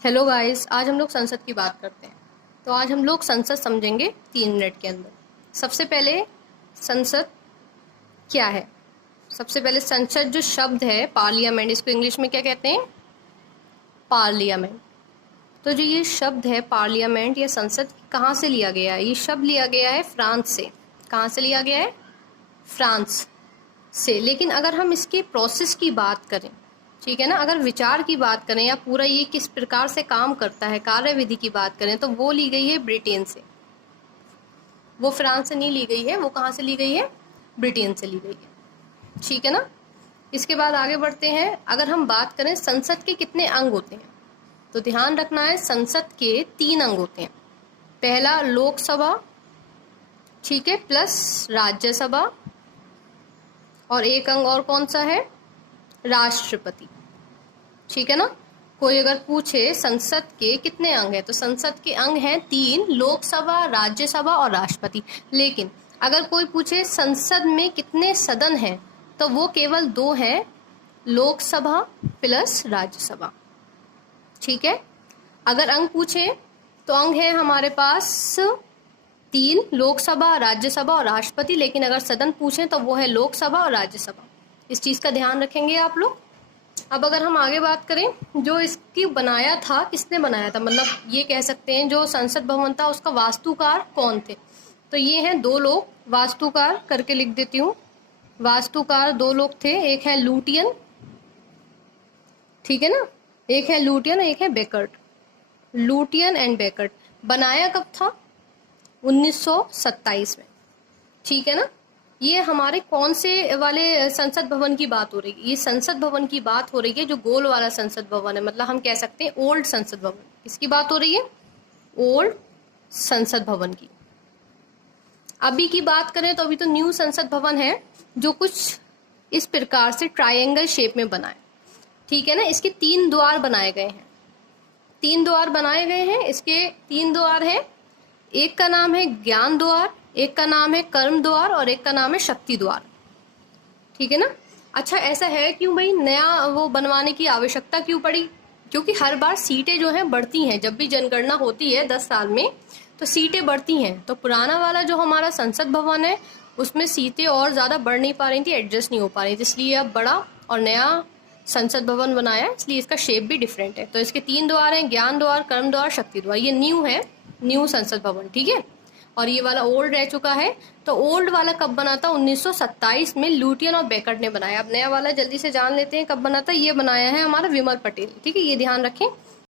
Hello guys, आज हम लोग संसद की बात करते हैं। तो आज हम लोग संसद समझेंगे 3 मिनट के अंदर। सबसे पहले संसद क्या है? सबसे पहले संसद जो शब्द है पार्लियामेंट, इसको इंग्लिश में क्या कहते हैं? पार्लियामेंट। तो जो ये शब्द है पार्लियामेंट या संसद, कहाँ से लिया गया है? ये शब्द लिया गया है फ्रांस से। कहाँ से लिया गया है? फ्रांस से। लेकिन अगर हम इसके प्रोसेस की बात करें, ठीक है ना, अगर विचार की बात करें या पूरा ये किस प्रकार से काम करता है, कार्यविधि की बात करें, तो वो ली गई है ब्रिटेन से। वो फ्रांस से नहीं ली गई है, वो कहाँ से ली गई है? ब्रिटेन से ली गई है। ठीक है ना। इसके बाद आगे बढ़ते हैं। अगर हम बात करें संसद के कितने अंग होते हैं, तो ध्यान रखना है संसद के 3 अंग होते हैं। पहला लोकसभा, ठीक है, प्लस राज्यसभा, और एक अंग और कौन सा है? राष्ट्रपति। ठीक है ना। कोई अगर पूछे संसद के कितने अंग हैं, तो संसद के अंग हैं 3, लोकसभा, राज्यसभा और राष्ट्रपति। लेकिन अगर कोई पूछे संसद में कितने सदन हैं, तो वो केवल 2 हैं, लोकसभा प्लस राज्यसभा। ठीक है। अगर अंग पूछे तो अंग है हमारे पास 3, लोकसभा, राज्यसभा और राष्ट्रपति। लेकिन अगर सदन पूछे तो वो है लोकसभा और राज्यसभा। इस चीज़ का ध्यान रखेंगे आप लोग। अब अगर हम आगे बात करें, जो इसकी बनाया था, किसने बनाया था, मतलब ये कह सकते हैं जो संसद भवन था उसका वास्तुकार कौन थे? तो ये हैं 2 लोग, वास्तुकार करके लिख देती हूँ। वास्तुकार 2 लोग थे, एक है लुटियन, ठीक है ना, एक है लुटियन, एक है बेकर्ट। Lutyens and बेकर्ट। बनाया कब था? 1927 में। ठीक है ना। ये हमारे कौन से वाले संसद भवन की बात हो रही है? ये संसद भवन की बात हो रही है जो गोल वाला संसद भवन है, मतलब हम कह सकते हैं ओल्ड संसद भवन। किसकी बात हो रही है? ओल्ड संसद भवन की। अभी की बात करें तो अभी तो न्यू संसद भवन है, जो कुछ इस प्रकार से ट्रायंगल शेप में बना है। ठीक है ना। इसके 3 द्वार बनाए गए हैं। 3 द्वार बनाए गए हैं। इसके 3 द्वार हैं। एक का नाम है ज्ञान द्वार, एक का नाम है कर्म द्वार और एक का नाम है शक्ति द्वार। ठीक है ना। अच्छा, ऐसा है क्यों भाई, नया वो बनवाने की आवश्यकता क्यों पड़ी? क्योंकि हर बार सीटें जो हैं बढ़ती हैं। जब भी जनगणना होती है 10 साल में, तो सीटें बढ़ती हैं। तो पुराना वाला जो हमारा संसद भवन है उसमें सीटें और ज़्यादा बढ़ नहीं पा रही थी, एडजस्ट नहीं हो पा रही थी, इसलिए अब बड़ा और नया संसद भवन बनाया, इसलिए इसका शेप भी डिफरेंट है। तो इसके 3 द्वार हैं, ज्ञान द्वार, कर्म द्वार, शक्ति द्वार। ये न्यू है, न्यू संसद भवन। ठीक है। और ये वाला ओल्ड रह चुका है। तो ओल्ड वाला कब बना था? 1927 में लुटियन और बेकर्ट ने बनाया। अब नया वाला जल्दी से जान लेते हैं कब बना था। ये बनाया है हमारा विमल पटेल। ठीक है, ये ध्यान रखें।